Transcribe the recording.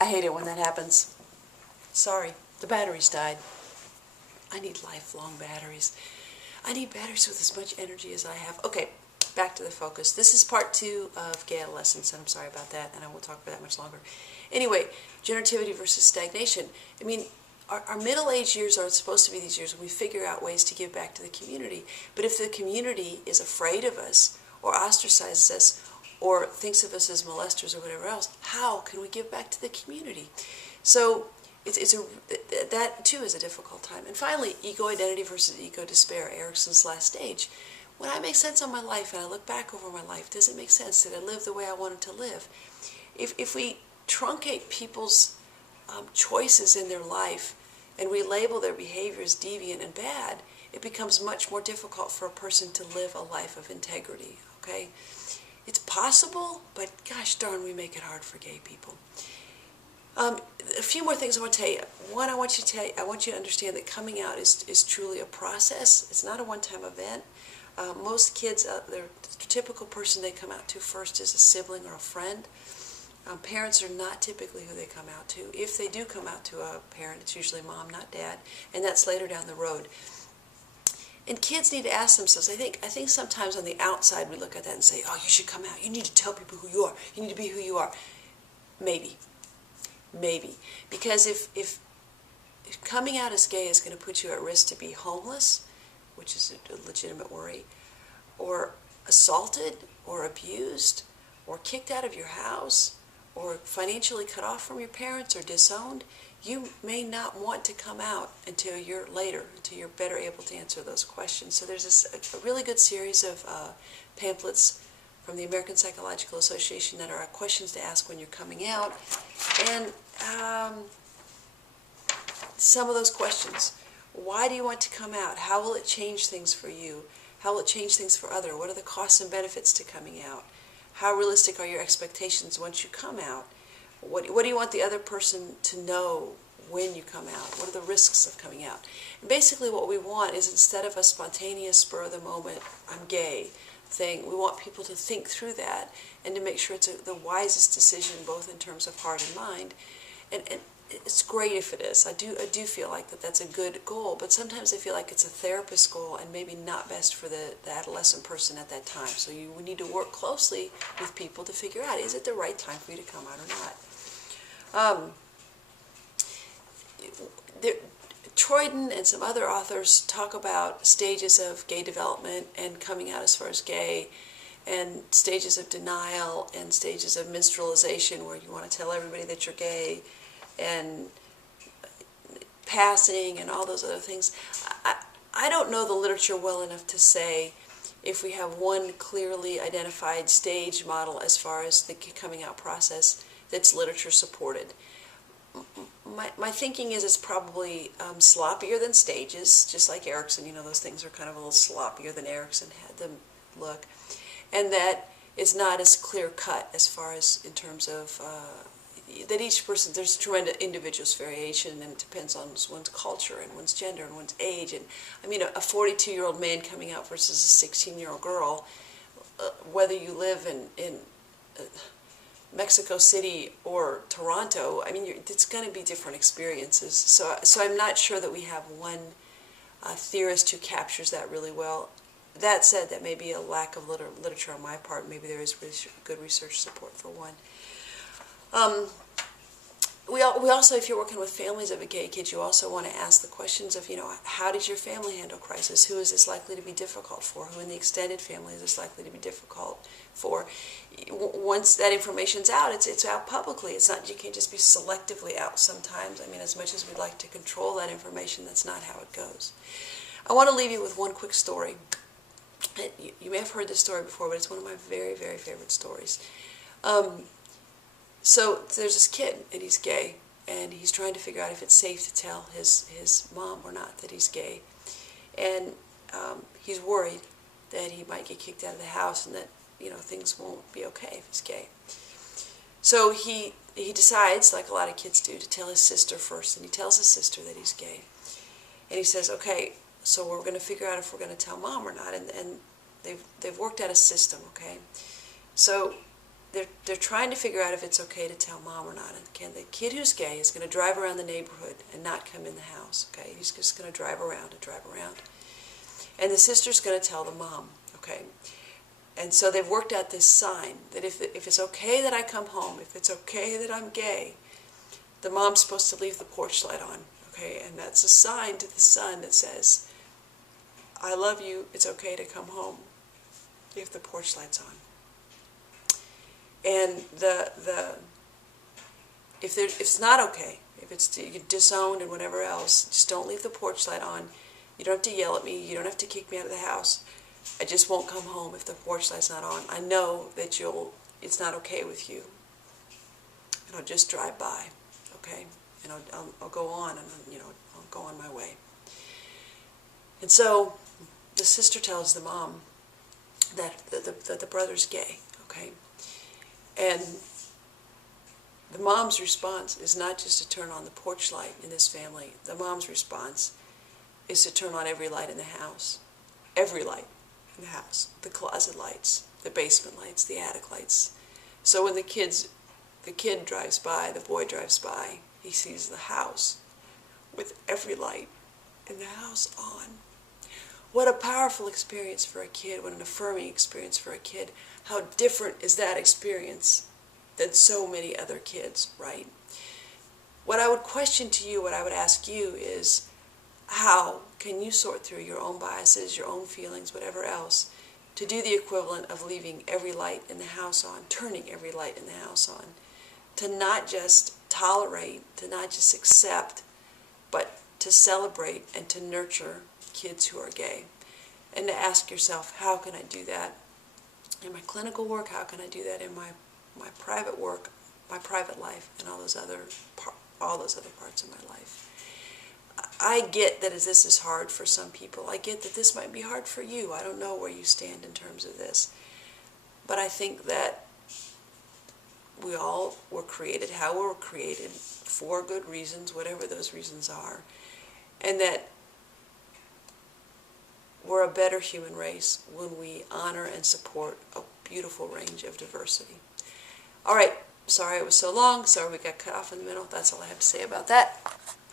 I hate it when that happens. Sorry, the batteries died. I need lifelong batteries. I need batteries with as much energy as I have. Okay, back to the focus. This is part 2 of gay adolescence, and I'm sorry about that, and I won't talk for that much longer. Anyway, generativity versus stagnation. I mean, our middle-aged years are supposed to be these years when we figure out ways to give back to the community. But if the community is afraid of us, or ostracizes us, or thinks of us as molesters or whatever else, how can we give back to the community? So that too is a difficult time. And finally, ego identity versus ego despair, Erickson's last stage. When I make sense of my life and I look back over my life, does it make sense? Did I live the way I wanted to live? If we truncate people's choices in their life and we label their behavior as deviant and bad, it becomes much more difficult for a person to live a life of integrity, okay? It's possible, but gosh darn, we make it hard for gay people. A few more things I want to tell you. One, I want you to understand that coming out is truly a process. It's not a one-time event. Most kids, the typical person they come out to first is a sibling or a friend. Parents are not typically who they come out to. If they do come out to a parent, it's usually mom, not dad, and that's later down the road. And kids need to ask themselves, I think sometimes on the outside we look at that and say, oh, you should come out. You need to tell people who you are. You need to be who you are. Maybe. Because if coming out as gay is going to put you at risk to be homeless, which is a legitimate worry, or assaulted, or abused, or kicked out of your house, or financially cut off from your parents, or disowned, you may not want to come out until you're better able to answer those questions. So there's a really good series of pamphlets from the American Psychological Association that are questions to ask when you're coming out. And some of those questions: why do you want to come out? How will it change things for you? How will it change things for others? What are the costs and benefits to coming out? How realistic are your expectations once you come out? What do you want the other person to know when you come out? What are the risks of coming out? And basically what we want is, instead of a spontaneous spur of the moment, I'm gay thing, we want people to think through that and to make sure it's the wisest decision, both in terms of heart and mind. And it's great if it is. I do feel like that's a good goal, but sometimes I feel like it's a therapist goal and maybe not best for the adolescent person at that time. So we need to work closely with people to figure out, is it the right time for you to come out or not? Troyden and some other authors talk about stages of gay development and coming out as far as gay, and stages of denial and stages of minstrelization, where you want to tell everybody that you're gay, and passing and all those other things. I don't know the literature well enough to say if we have one clearly identified stage model as far as the coming out process that's literature supported. My thinking is it's probably sloppier than stages, just like Erickson. You know, those things are kind of a little sloppier than Erickson had them look. And that it's not as clear-cut as far as in terms of that each person, there's tremendous individualist variation, and it depends on one's culture and one's gender and one's age. And I mean, a 42-year-old man coming out versus a 16-year-old girl, whether you live in Mexico City or Toronto, I mean, it's going to be different experiences. So I'm not sure that we have one theorist who captures that really well. That said, that may be a lack of literature on my part. Maybe there is good research support for one. We also, if you're working with families of a gay kid, you also want to ask the questions of, how did your family handle crisis? Who is this likely to be difficult for? Who in the extended family is this likely to be difficult for? Once that information's out, it's out publicly. It's not, you can't just be selectively out sometimes. I mean, as much as we'd like to control that information, that's not how it goes. I want to leave you with one quick story. You may have heard this story before, but it's one of my very, very favorite stories. So there's this kid, and he's gay, and he's trying to figure out if it's safe to tell his mom or not that he's gay. And he's worried that he might get kicked out of the house and that, things won't be okay if he's gay. So he decides, like a lot of kids do, to tell his sister first, and he tells his sister that he's gay. And he says, okay, so we're going to figure out if we're going to tell mom or not, and they've worked out a system, okay? So they're trying to figure out if it's okay to tell mom or not. And the kid who's gay is going to drive around the neighborhood and not come in the house. Okay, he's just going to drive around and drive around. And the sister's going to tell the mom. Okay, and so they've worked out this sign that if it's okay that I come home, if it's okay that I'm gay, the mom's supposed to leave the porch light on. Okay, and that's a sign to the son that says, I love you, it's okay to come home if the porch light's on. And if it's not okay, if it's you're disowned and whatever else, just don't leave the porch light on. You don't have to yell at me. You don't have to kick me out of the house. I just won't come home if the porch light's not on. I know that it's not okay with you. And I'll just drive by, okay? And I'll go on, and I'll go on my way. And so the sister tells the mom that the brother's gay, okay? And the mom's response is not just to turn on the porch light in this family. The mom's response is to turn on every light in the house. Every light in the house. The closet lights, the basement lights, the attic lights. So when the kid drives by, the boy drives by, he sees the house with every light in the house on. What a powerful experience for a kid, what an affirming experience for a kid. How different is that experience than so many other kids, right? What I would question to you, what I would ask you is, how can you sort through your own biases, your own feelings, whatever else, to do the equivalent of leaving every light in the house on, turning every light in the house on, to not just tolerate, to not just accept, but to celebrate and to nurture kids who are gay, and to ask yourself, how can I do that in my clinical work? How can I do that in my private work, my private life, and all those other parts of my life? I get that this is hard for some people. I get that this might be hard for you. I don't know where you stand in terms of this, but I think that we all were created how we were created, for good reasons, whatever those reasons are, and that we're a better human race when we honor and support a beautiful range of diversity. All right, sorry it was so long. Sorry we got cut off in the middle. That's all I have to say about that.